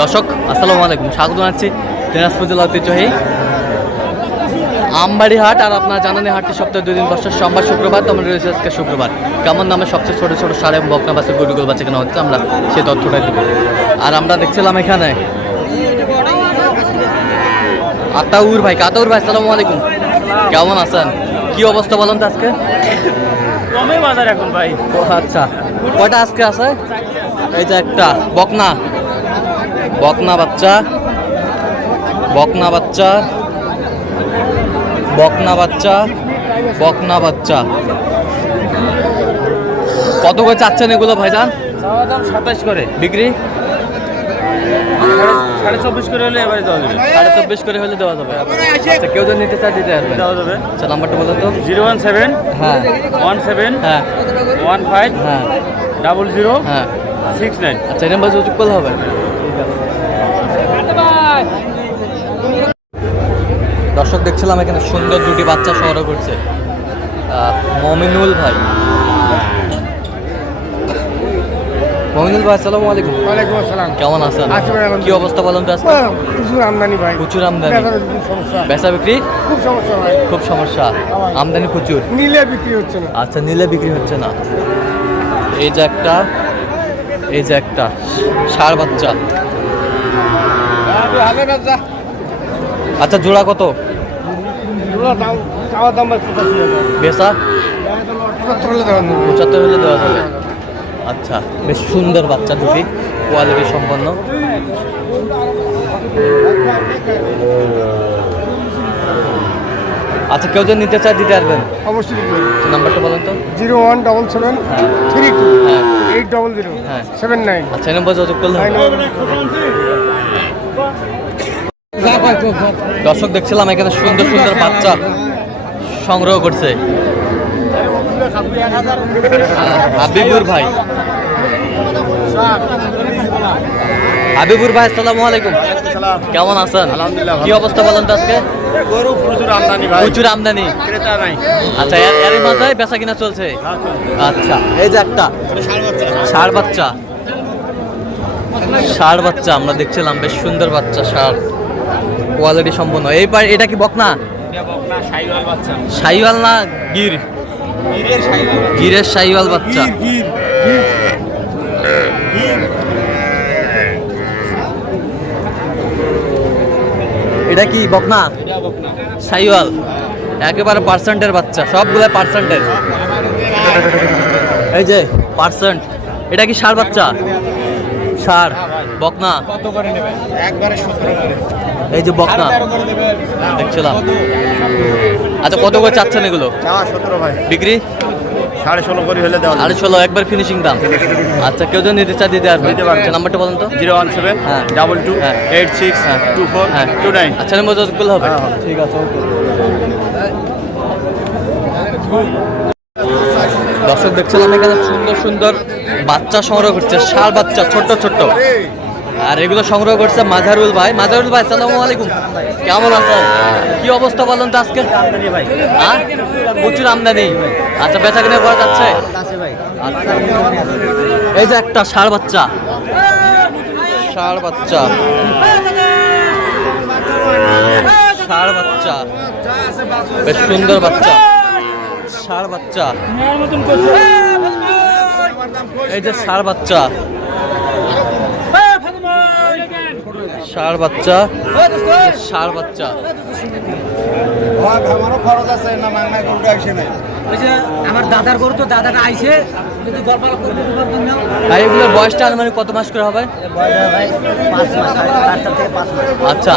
দর্শক আসসালামু আলাইকুম। স্বাগত জানাচ্ছি দিনাজপুর জেলা ঐতিহ্যবাহী আমবাড়ি হাট আর আপনার জানানি হাটটি সপ্তাহে দুই দিন বছর সোমবার শুক্রবার। তো আমরা রয়েছে আজকে শুক্রবার। কেমন দামে সবচেয়ে ছোটো ছোটো সাড়ে বকনা বাসে গরুগুলো বাচ্চা কেনা হচ্ছে আমরা সেই তথ্যটাই দেবো। আর আমরা দেখছিলাম এখানে আতাউর ভাই। কাতাউর ভাই আসসালামু আলাইকুম। কেমন আছেন? কি অবস্থা বলেন তো আজকে? কমে বাজার এখন ভাই। আচ্ছা। কটা আজকে আছে? এই যে একটা বকনা। বকনা বাচ্চা। বকনা বাচ্চা। বকনা বাচ্চা। বকনা বাচ্চা। কত করে চাচ্ছেন এগুলো ভাইজান? দাম সাতাশ করে। বিক্রি? সাড়ে চব্বিশ করে হলে এবারে দেওয়া যাবে। সাড়ে চব্বিশ করে হলে দেওয়া যাবে। আচ্ছা কেউ যদি নিতে চায় দিতে পারবেন দেওয়া যাবে। আচ্ছা নাম্বারটা বলো তো। জিরো ওয়ান সেভেন হ্যাঁ। ওয়ান সেভেন হ্যাঁ। ওয়ান ফাইভ হ্যাঁ। ডাবল জিরো হ্যাঁ। সিক্স নাইন আচ্ছা এই নাম্বার যোগাযোগ করলে হবে। দর্শক দেখছিলাম এখানে সুন্দর দুটি বাচ্চা সংগ্রহ করছে মমিনুল ভাই। মমিনুল ভাই আসসালামু আলাইকুম। ওয়ালাইকুম আসসালাম। কেমন আছেন? আছি ভাই, আলহামদুলিল্লাহ। কি অবস্থা বলেন তো আজকে? প্রচুর আমদানি ভাই। প্রচুর আমদানি। সমস্যা। বেচা বিক্রি? খুব সমস্যা ভাই। খুব সমস্যা। আমদানি প্রচুর। নিলে বিক্রি হচ্ছে না। আচ্ছা নিলে বিক্রি হচ্ছে না। এই যে একটা এই যে একটা ষাড় বাচ্চা। আচ্ছা জোড়া কত? আচ্ছা বেশ সুন্দর বাচ্চা দুটি কোয়ালিটি সম্পন্ন। আচ্ছা কেউ যদি নিতে চায় দিতে পারবেন। অবশ্যই নাম্বারটা বলেন তো। Zero one double seven three two হ্যাঁ। এইট ডবল জিরো হ্যাঁ। Seven nine. আচ্ছা এই নম্বর যোগাযোগ করলে হবে। দর্শক দেখছিলাম এখানে সুন্দর সুন্দর বাচ্চা সংগ্রহ করছে। হাবিবুর ভাই। হাবিবুর ভাই আসসালামু আলাইকুম। কেমন আছেন? আলহামদুলিল্লাহ, কি অবস্থা বলেন তো আজকে? গরু প্রচুর আমদানি ভাই। প্রচুর আমদানি। ক্রেতা নাই। আচ্ছা এর মাঝে বেচা কিনা চলছে? আচ্ছা এই যে একটা। ষাড় বাচ্চা। ষাড় বাচ্চা আমরা দেখছিলাম বেশ সুন্দর বাচ্চা ষাড়। কোয়ালিটি সম্পন্ন। এই পার এটা কি বকনা? সাইওয়াল না গির? গিরের সাইওয়াল। বাচ্চা। এটা কি বকনা সাইওয়াল। একেবারে পার্সেন্টের বাচ্চা সবগুলো পার্সেন্টের এই যে পার্সেন্ট এটা কি সার বাচ্চা? সার বকনা এই যে বকনা দেখছিলাম। আচ্ছা কত করে চাচ্ছেন এগুলো? বিক্রি? সাড়ে ষোলো করে হলে দেওয়া সাড়ে ষোলো একবার ফিনিশিং দাম আচ্ছা কেউ যদি নিতে দিতে পারবে। আচ্ছা, নাম্বারটা বলুন তো জিরো ওয়ান সেভেন হ্যাঁ। ডাবল টু হ্যাঁ। এইট সিক্স হ্যাঁ। টু ফোর হ্যাঁ টু নাইন আচ্ছা নম্বর হ্যাঁ, হবে। ঠিক আছে ওকে দর্শক দেখছিলাম এখানে সুন্দর সুন্দর বাচ্চা সংগ্রহ করছে শাল বাচ্চা ছোট্ট ছোট্ট আর এগুলো সংগ্রহ করছে মাজারুল ভাই। মাজারুল ভাই সালামু আলাইকুম। কেমন আছেন? কি অবস্থা বলেন তো আজকে? প্রচুর আমদানি। আচ্ছা বেচা কিনে করা যাচ্ছে? আচ্ছা। এই যে একটা ষাড় বাচ্চা। ষাড় বাচ্চা। ষাড় বাচ্চা। বেশ সুন্দর বাচ্চা। ষাড় বাচ্চা। এই যে ষাড় বাচ্চা। ষাড় বাচ্চা। ষাড় বাচ্চা। আমার দাদার গরু তো দাদাটা আইছে। করব ভাই এগুলোর বয়সটা আনুমানিক কত মাস করে হবে? আচ্ছা।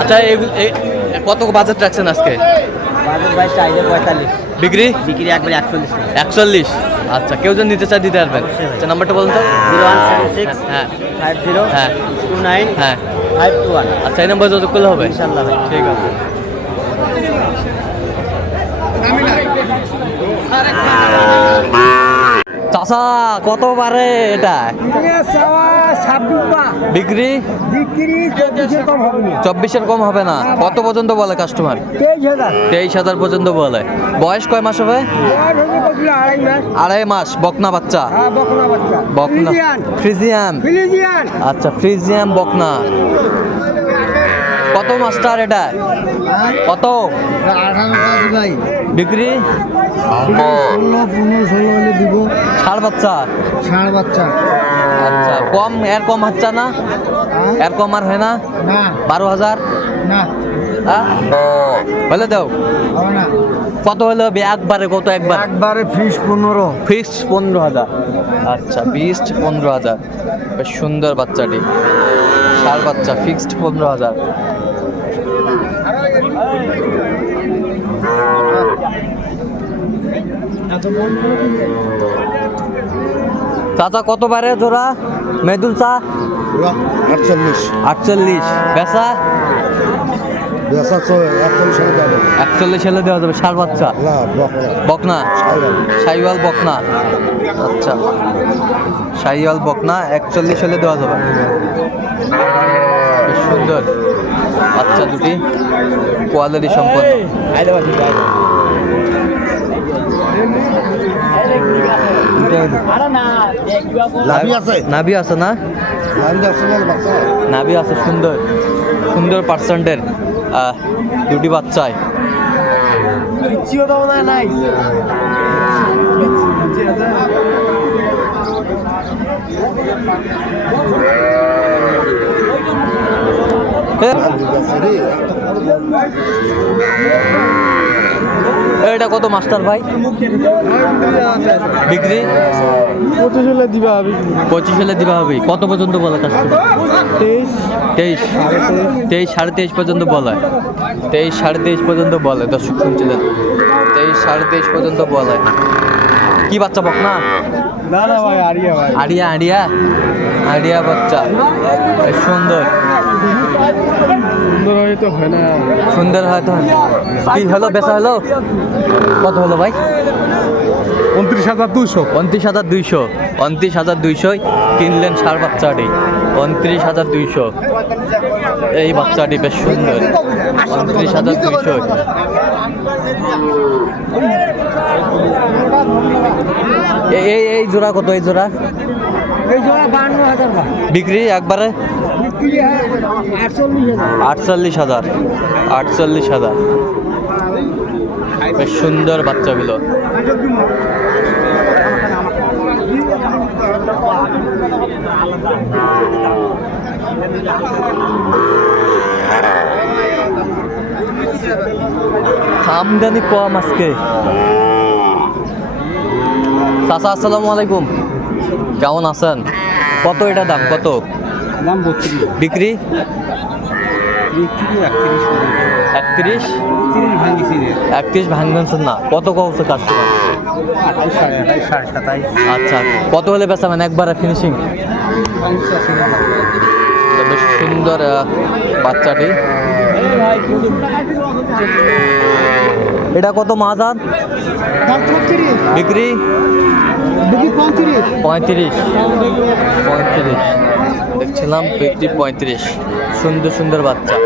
আচ্ছা এগুলো এ- কত বাজেট রাখছেন আজকে? বাজার বাইশ চাইলে পঁয়তাল্লিশ। বিক্রি? বিক্রি একবারে একচল্লিশ। একচল্লিশ। আচ্ছা কেউ যদি নিতে চায় দিতে পারবেন আচ্ছা নাম্বারটা বলুন তো। জিরো ওয়ান সেভেন সিক্স হ্যাঁ ফাইভ জিরো হ্যাঁ। টু নাইন হ্যাঁ। Five two one. আচ্ছা এই নাম্বার যোগাযোগ করলে হবে? ইনশাল্লাহ ঠিক আছে। তা কত পারে এটা? বিক্রি? চব্বিশের কম হবে না। কত পর্যন্ত বলে কাস্টমার তেইশ হাজার পর্যন্ত বলে। বয়স কয় মাস হবে? আড়াই মাস। বকনা বাচ্চা? বকনা। ফ্রিজিয়াম আচ্ছা ফ্রিজিয়াম বকনা। কত মাস্টার এটা? কত? আঠারো বাচ্চা? ষাঁড় বাচ্চা। আচ্ছা কম এর কম হচ্ছে না? এর কম আর হয় না? না। বারো হাজার? না। হ্যাঁ বলে দাও। না। কত হলো একবারে কত একবার? একবারে ফিস পনেরো। ফিক্সড পনেরো হাজার। আচ্ছা বিস্ট পনেরো হাজার। বেশ সুন্দর বাচ্চাটি। ষাট বাচ্চা ফিক্সড পনেরো হাজার। চাচা কত বারে জোড়া? মেদুল চা? আটচল্লিশ। আটচল্লিশ। বেচা? বেসা একচল্লিশ সালে হলে দেওয়া যাবে। ষাট বাচ্চা? বকনা। সাইওয়াল। বকনা? আচ্ছা। সাইওয়াল বকনা একচল্লিশ হলে দেওয়া যাবে। বেশ সুন্দর। বাচ্চা দুটি। কোয়ালিটি সম্পন্ন। নাভি আছে? না? নাভি আছে সুন্দর। সুন্দর পার্সেন্টের দুটি বাচ্চায় নাই এটা কত মাস্টার ভাই? বিক্রি? পঁচিশ হলে দিবা হবে পঁচিশ হলে দিবা হবে কত পর্যন্ত বলে কাস্টমার তেইশ। তেইশ। তেইশ সাড়ে তেইশ পর্যন্ত বলে তেইশ সাড়ে তেইশ পর্যন্ত বলে দর্শক শুনছিলেন? তেইশ সাড়ে তেইশ পর্যন্ত বলে কি বাচ্চা বক না না না ভাই আরিয়া ভাই। আড়িয়া আড়িয়া আড়িয়া বাচ্চা। সুন্দর। সুন্দর হয়ে তো হয় না। সুন্দর হয়তো কি হলো বেচা হলো? কত হলো ভাই? উনত্রিশ হাজার দুশো উনত্রিশ হাজার দুইশো। উনত্রিশ হাজার দুইশোই কিনলেন সার বাচ্চাটি। উনত্রিশ হাজার দুইশো। এই বাচ্চাটি বেশ সুন্দর। উনত্রিশ হাজার দুইশো। এই এই- এই জোড়া কত? এই জোড়া? এই জোড়া বান্ন হাজার বিক্রি একবারে? আটচল্লিশ হাজার। আটচল্লিশ হাজার। বেশ সুন্দর বাচ্চাগুলো। আমদানি কম আজকে। চাচা, আসসালামু আলাইকুম। কেমন আছেন? কত এটা দাম? কত? দাম বত্রিশ। বিক্রি? বিক্রি একত্রিশ একত্রিশ? তিরিশ না। কত কমছে কাস্টমার সাতাইশ। আচ্ছা কত হলে বেচাবেন একবারে ফিনিশিং বেশ সুন্দর বাচ্চাটি। এটা কত মাজার দাম বিক্রি? পঁয়ত্রিশ। পঁয়ত্রিশ। দেখছিলাম বিক্রি পঁয়ত্রিশ। সুন্দর সুন্দর বাচ্চা।